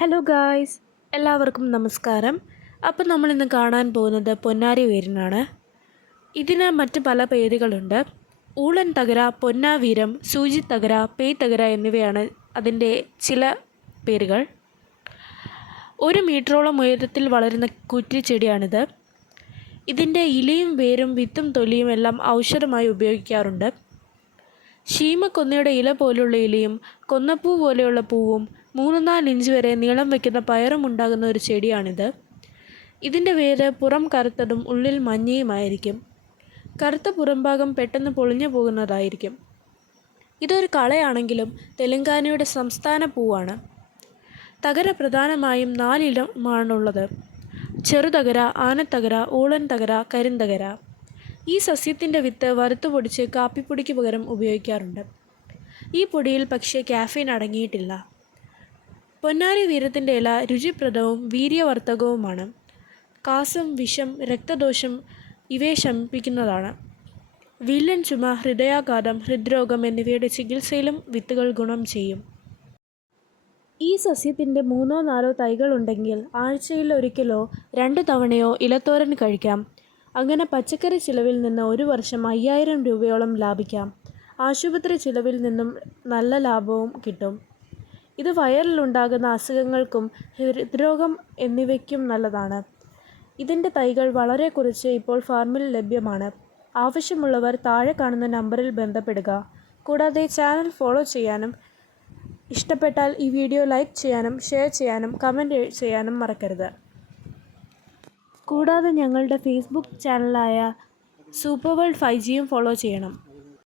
Hello guys എല്ലാവർക്കും നമസ്കാരം. അപ്പം നമ്മളിന്ന് കാണാൻ പോകുന്നത് പൊന്നാരി വീരനാണ്. ഇതിന് മറ്റ് പല പേരുകളുണ്ട്. ഊളൻ തകര പൊന്നാവീരം സൂചി തകര പേയ് തകര എന്നിവയാണ് അതിന്റെ ചില പേരുകൾ. ഒരു മീറ്ററോളം ഉയരത്തിൽ വളരുന്ന കുറ്റിച്ചെടിയാണിത് ഇതിന്റെ ഇലയും വേരും വിത്തും തൊലിയും എല്ലാം ഔഷധമായി ഉപയോഗിക്കാറുണ്ട്. ശീമക്കൊന്നയുടെ ഇല പോലുള്ള ഇലയും കൊന്നപ്പൂ പോലെയുള്ള പൂവും മൂന്ന് നാല് ഇഞ്ച് വരെ നീളം വയ്ക്കുന്ന പയറും ഉണ്ടാകുന്ന ഒരു ചെടിയാണിത്. ഇതിന്റെ വേര് പുറം കറുത്തതും ഉള്ളിൽ മഞ്ഞയുമായിരിക്കും. കറുത്ത പുറംഭാഗം പെട്ടെന്ന് പൊളിഞ്ഞു പോകുന്നതായിരിക്കും. ഇതൊരു കളയാണെങ്കിലും തെലങ്കാനയുടെ സംസ്ഥാന പൂവാണ്. തകര പ്രധാനമായും നാലിനമാണുള്ളത് ചെറുതകര ആനത്തകര ഊളൻ തകര കരിന്തകര. ഈ സസ്യത്തിന്റെ വിത്ത് വറുത്തുപൊടിച്ച് കാപ്പിപ്പൊടിക്ക് പകരം ഉപയോഗിക്കാറുണ്ട്. ഈ പൊടിയിൽ പക്ഷേ കാഫീൻ അടങ്ങിയിട്ടില്ല. പൊന്നാരി വീരത്തിന്റെ ഇല രുചിപ്രദവും വീര്യവർത്തകവുമാണ് കാസം വിഷം രക്തദോഷം ഇവയെ ശമിപ്പിക്കുന്നതാണ്. വില്ലൻ ചുമ ഹൃദയാഘാതം ഹൃദ്രോഗം എന്നിവയുടെ ചികിത്സയിലും വിത്തുകൾ ഗുണം ചെയ്യും. ഈ സസ്യത്തിന്റെ മൂന്നോ നാലോ തൈകളുണ്ടെങ്കിൽ ആഴ്ചയിൽ ഒരിക്കലോ രണ്ട് തവണയോ ഇലത്തോരൻ കഴിക്കാം. അങ്ങനെ പച്ചക്കറി ചിലവിൽ നിന്ന് ഒരു വർഷം അയ്യായിരം രൂപയോളം ലാഭിക്കാം. ആശുപത്രി ചിലവിൽ നിന്നും നല്ല ലാഭവും കിട്ടും. ഇത് വയറിലുണ്ടാകുന്ന അസുഖങ്ങൾക്കും ഹൃദ്രോഗം എന്നിവയ്ക്കും നല്ലതാണ്. ഇതിന്റെ തൈകൾ വളരെ കുറച്ച് ഇപ്പോൾ ഫാർമിൽ ലഭ്യമാണ്. ആവശ്യമുള്ളവർ താഴെ കാണുന്ന നമ്പറിൽ ബന്ധപ്പെടുക. കൂടാതെ ചാനൽ ഫോളോ ചെയ്യാനും ഇഷ്ടപ്പെട്ടാൽ ഈ വീഡിയോ ലൈക്ക് ചെയ്യാനും ഷെയർ ചെയ്യാനും കമന്റ് ചെയ്യാനും മറക്കരുത്. കൂടാതെ ഞങ്ങളുടെ ഫേസ്ബുക്ക് ചാനലായ സൂപ്പർ വേൾഡ് ഫൈവ് ജിയും ഫോളോ ചെയ്യണം.